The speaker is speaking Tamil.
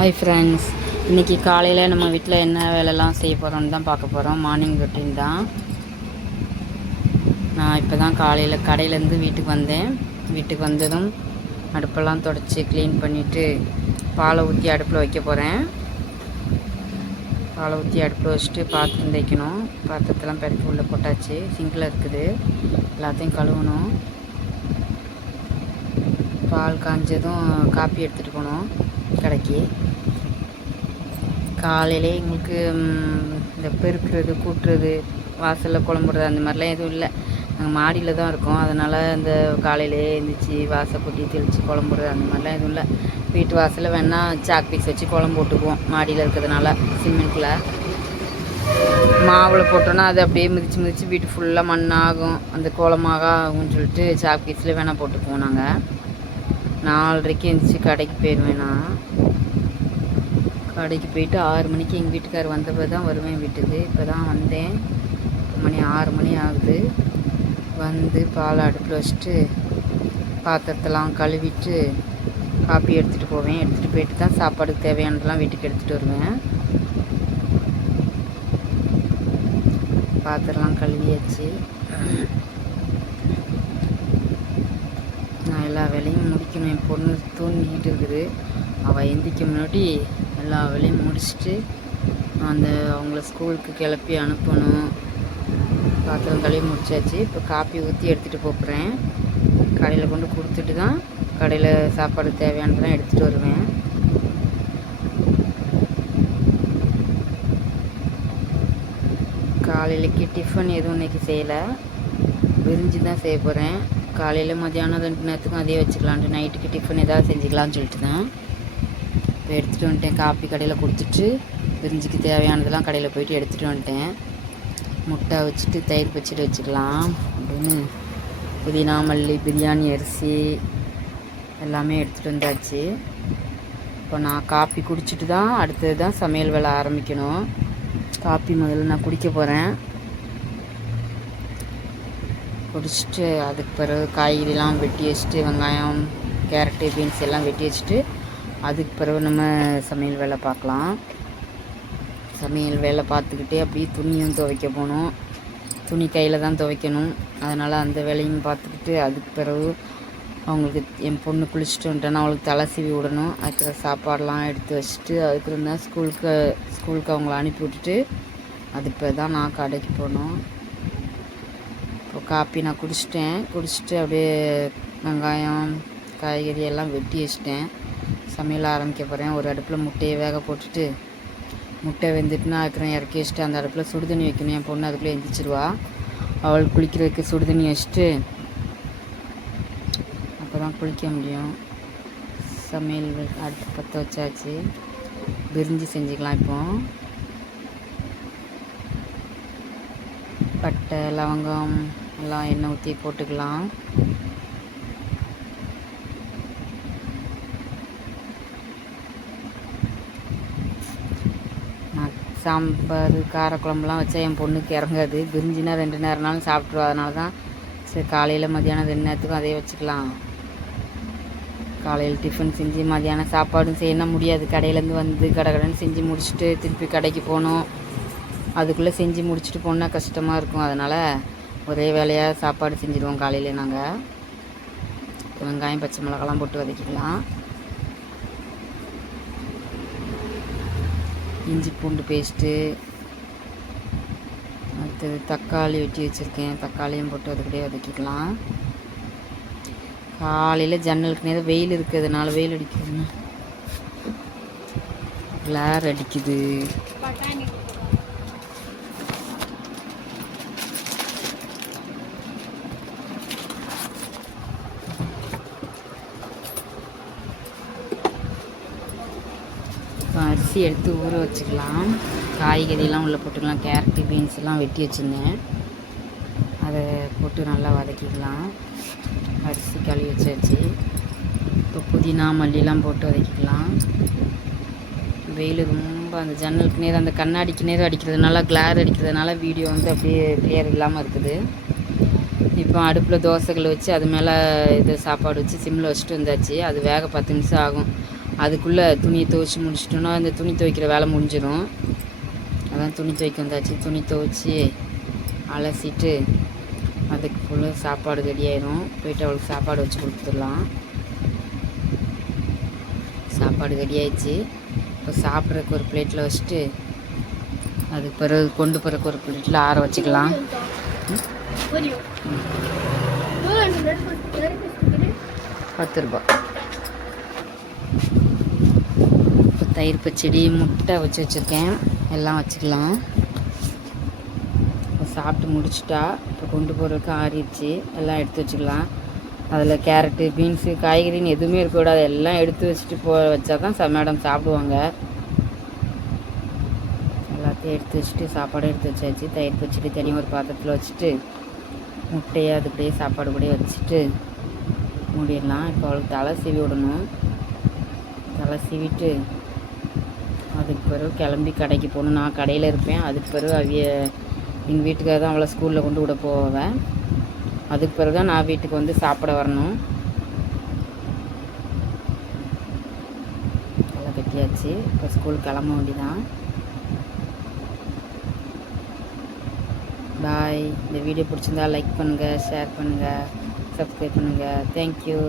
ஹாய் ஃப்ரெண்ட்ஸ் இன்றைக்கி காலையில் நம்ம வீட்டில் என்ன வேலைலாம் செய்ய போகிறோம்னு தான் பார்க்க போகிறோம் மார்னிங் ரொட்டீன் தான். நான் இப்போ தான் காலையில் கடையிலேருந்து வீட்டுக்கு வந்தேன். வீட்டுக்கு வந்ததும் அடுப்பெல்லாம் தொடச்சி க்ளீன் பண்ணிவிட்டு பாலை ஊற்றி அடுப்பில் வைக்க போகிறேன் பாலை ஊற்றி அடுப்பில் வச்சுட்டு பாத்திரம் தைக்கணும் பாத்திரத்தெல்லாம் பெருக்கி உள்ளே போட்டாச்சு. சிங்கில் இருக்குது. எல்லாத்தையும் கழுவணும். பால் காஞ்சதும் காப்பி எடுத்துகிட்டு போகணும் கடைக்கு. காலையிலே எங்களுக்கு இந்த பெருக்கிறது கூட்டுறது வாசலில் குழம்புறது அந்த மாதிரிலாம் எதுவும் இல்லை. நாங்கள் மாடியில் தான் இருக்கோம். அதனால் இந்த காலையிலே எழுந்திரிச்சி வாசை கொட்டி தெளித்து குழம்புறது அந்த மாதிரிலாம் எதுவும் இல்லை. வீட்டு வாசலில் வேணால் சாக் பீஸ் வச்சு குழம்பு போட்டுக்குவோம் மாடியில் இருக்கிறதுனால. சிமெண்ட்டில் மாவில் போட்டோன்னா அது அப்படியே மிதித்து மிதித்து வீட்டு ஃபுல்லாக மண்ணாகும். அந்த கோலமாக ஆகும்னு சொல்லிட்டு சாக் பீஸில் வேணால் போட்டுக்குவோம் நாங்கள் நாலரைக்கு எழுந்திரிச்சி கடைக்கு போயிடுவேன் நான். கடைக்கு போயிட்டு ஆறு மணிக்கு எங்கள் வீட்டுக்கார் வந்தப்போ தான் வருவேன் வீட்டுக்கு. இப்போ தான் வந்தேன் மணி ஆறு மணி ஆகுது. வந்து பால் அடுப்பில் வச்சுட்டு பாத்திரத்தெல்லாம் கழுவிட்டு காப்பி எடுத்துகிட்டு போவேன். எடுத்துகிட்டு போயிட்டு தான் சாப்பாடுக்கு தேவையானதெல்லாம் வீட்டுக்கு எடுத்துகிட்டு வருவேன். பாத்திரம்லாம் கழுவியாச்சு. நான் எல்லா வேலையும் முடிக்கணும். என் பொண்ணு தூங்கிக்கிட்டு இருக்குது. அவள் எந்திரிக்க முன்னாடி எல்லா வேலையும் முடிச்சுட்டு அந்த அவங்கள ஸ்கூலுக்கு கிளப்பி அனுப்பணும். பாத்திரம் கழுவி முடிச்சாச்சு. இப்போ காப்பி ஊற்றி எடுத்துகிட்டு போகிறேன் கடையில் கொண்டு கொடுத்துட்டு தான் கடையில் சாப்பாடு தேவையானதெல்லாம் எடுத்துகிட்டு வருவேன். காலையிலக்கு டிஃபன் எதுவும் இன்னைக்கு செய்யலை. விரிஞ்சு தான் செய்ய போகிறேன் காலையில் மத்தியானம் ரெண்டு நேரத்துக்கும் அதே வச்சுக்கலான்ட்டு நைட்டுக்கு டிஃபன் ஏதாவது செஞ்சுக்கலான்னு சொல்லிட்டு தான். இப்போ எடுத்துகிட்டு வந்துட்டேன். காப்பி கடையில் கொடுத்துட்டு பிரிஞ்சுக்கு தேவையானதெல்லாம் கடையில் போயிட்டு எடுத்துகிட்டு வந்துட்டேன். முட்டை வச்சுட்டு தயிர் பச்சடி வச்சுக்கலாம். அப்படின்னு புதினா மல்லி பிரியாணி அரிசி எல்லாமே எடுத்துகிட்டு வந்தாச்சு. இப்போ நான் காப்பி குடிச்சிட்டு தான் அடுத்தது தான் சமையல் வேலை ஆரம்பிக்கணும். காப்பி முதல்ல நான் குடிக்க போகிறேன் குடிச்சிட்டு அதுக்கு பிறகு காய்கறிலாம் வெட்டி வச்சுட்டு வெங்காயம் கேரட்டு பீன்ஸ் எல்லாம் வெட்டி வச்சுட்டு அதுக்கு பிறகு நம்ம சமையல் வேலை பார்க்கலாம். சமையல் வேலை பார்த்துக்கிட்டே அப்படியே துணியும் துவைக்க போகணும். துணி கையில் தான் துவைக்கணும். அதனால் அந்த வேலையும் பார்த்துக்கிட்டு அதுக்கு பிறகு அவங்களுக்கு என் பொண்ணு குளிச்சுட்டு வந்துட்டேன்னா அவளுக்கு தலை சீவி விடணும். அதுக்கு சாப்பாடெலாம் எடுத்து வச்சுட்டு அதுக்கு தான் ஸ்கூலுக்கு ஸ்கூலுக்கு அவங்கள அனுப்பி விட்டுட்டு அதுக்கு பிறகு தான் நான் கடைக்கு போகணும். இப்போ காப்பி நான் குடிச்சிட்டேன். குடிச்சிட்டு அப்படியே வெங்காயம் காய்கறி எல்லாம் வெட்டி வச்சிட்டேன். சமையல் ஆரம்பிக்க போகிறேன் ஒரு அடுப்பில் முட்டையை வேக போட்டுட்டு முட்டை வெந்துட்டுனா அதுக்குறேன் இறக்கி வச்சுட்டு அந்த அடுப்பில் சுடுதண்ணி வைக்கணும். என் பொண்ணு அதுக்குள்ளே எந்திரிச்சிருவா. அவள் குளிக்கிறதுக்கு சுடுதண்ணி வச்சுட்டு அப்போ தான் குளிக்க முடியும். சமையல் அடுப்பு பற்ற வச்சாச்சு. விரிஞ்சு செஞ்சுக்கலாம் இப்போ. பட்டை லவங்கம் எல்லாம் எண்ணெய் ஊற்றி போட்டுக்கலாம் நான் சாம்பார் காரக்குழம்புலாம் வச்சா என் பொண்ணுக்கு இறங்காது. பிரிஞ்சுனா ரெண்டு நேரம்னாலும் சாப்பிட்ருவா அதனால தான் சரி காலையில் மத்தியானம் ரெண்டு நேரத்துக்கும் அதே வச்சுக்கலாம். காலையில் டிஃபன் செஞ்சு மதியானம் சாப்பாடும் செய்யணும் முடியாது. கடையிலேருந்து வந்து கடை கடைன்னு செஞ்சு முடிச்சுட்டு திருப்பி கடைக்கு போகணும். அதுக்குள்ளே செஞ்சு முடிச்சுட்டு போனால் கஷ்டமாக இருக்கும். அதனால் ஒரே வேலையாக சாப்பாடு செஞ்சுருவோம் காலையில் நாங்கள் வெங்காயம் பச்சை மிளகாலாம் போட்டு வதக்கிக்கலாம். இஞ்சி பூண்டு பேஸ்ட்டு அடுத்தது தக்காளி வெட்டி வச்சுருக்கேன். தக்காளியும் போட்டு அதுக்கிட்டே வதக்கிக்கலாம். காலையில் ஜன்னலுக்கு நேரம் வெயில் இருக்கிறதுனால வெயில் அடிக்குதுன்னு. கிளார் அடிக்குது. அரிசி எடுத்து ஊற வச்சுக்கலாம். காய்கறிலாம் உள்ளே போட்டுக்கலாம். கேரட்டு பீன்ஸ்லாம் வெட்டி வச்சுருந்தேன். அதை போட்டு நல்லா வதக்கிக்கலாம். அரிசி கழுவி வச்சாச்சு. இப்போ புதினா மல்லிலாம் போட்டு வதக்கிக்கலாம். வெயில் ரொம்ப அந்த ஜன்னலுக்கு நேரம் அந்த கண்ணாடிக்கு நேரம் அடிக்கிறதுனால கிளார் அடிக்கிறதுனால வீடியோ வந்து அப்படியே கிளியர் இல்லாமல் இருக்குது. இப்போ அடுப்பில் தோசைகள் வச்சு அது மேலே இது சாப்பாடு வச்சு சிம்மில் வச்சுட்டு வந்தாச்சு. அது வேக பத்து நிமிஷம் ஆகும். அதுக்குள்ளே துணியை துவைச்சி முடிச்சிட்டோன்னா அந்த துணி துவைக்கிற வேலை முடிஞ்சிடும். அதான் துணி துவைக்க வந்தாச்சு. துணி துவைச்சி அலசிட்டு அதுக்கு ஃபுல்லாக சாப்பாடு ரெடி ஆயிரும். போயிட்டு அவளுக்கு சாப்பாடு வச்சு கொடுத்துடலாம். சாப்பாடு ரெடி ஆயிடுச்சு. இப்போ சாப்பிட்றதுக்கு ஒரு பிளேட்டில் வச்சுட்டு அதுக்கு பிறகு கொண்டு போகிறக்கு ஒரு பிளேட்டில் ஆற வச்சுக்கலாம். பத்து ரூபா இப்போ தயிர் பச்சடி முட்டை வச்சு வச்சுருக்கேன். எல்லாம் வச்சுக்கலாம் இப்போ சாப்பிட்டு முடிச்சிட்டா இப்போ கொண்டு போகிறதுக்கு ஆறிடுச்சு. எல்லாம் எடுத்து வச்சுக்கலாம். அதில் கேரட்டு பீன்ஸு காய்கறின்னு எதுவுமே இருக்கக்கூடாது எல்லாம் எடுத்து வச்சுட்டு போ வச்சா தான் ச மேடம் சாப்பிடுவாங்க. எல்லாத்தையும் எடுத்து வச்சுட்டு சாப்பாடு எடுத்து வச்சாச்சு. தயிர் பச்சடி தனி ஒரு பாத்திரத்தில் வச்சுட்டு முட்டையை அதுபடியே சாப்பாடு கூட வச்சுட்டு மூடிடலாம். இப்போ அவளுக்கு தலை சீவி விடணும். தலை சீவிட்டு அதுக்கு பிறகு கிளம்பி கடைக்கு போகணும். நான் கடையில் இருப்பேன். அதுக்கு பிறகு அவிய எங்கள் வீட்டுக்காக தான் அவளை ஸ்கூலில் கொண்டு விட போவேன். அதுக்கு பிறகு தான் நான் வீட்டுக்கு வந்து சாப்பிட வரணும். நல்லா கட்டியாச்சு. இப்போ ஸ்கூல் கிளம்ப வேண்டிதான் பாய் இந்த வீடியோ பிடிச்சிருந்தா லைக் பண்ணுங்கள் ஷேர் பண்ணுங்கள் சப்ஸ்கிரைப் பண்ணுங்கள் தேங்க்யூ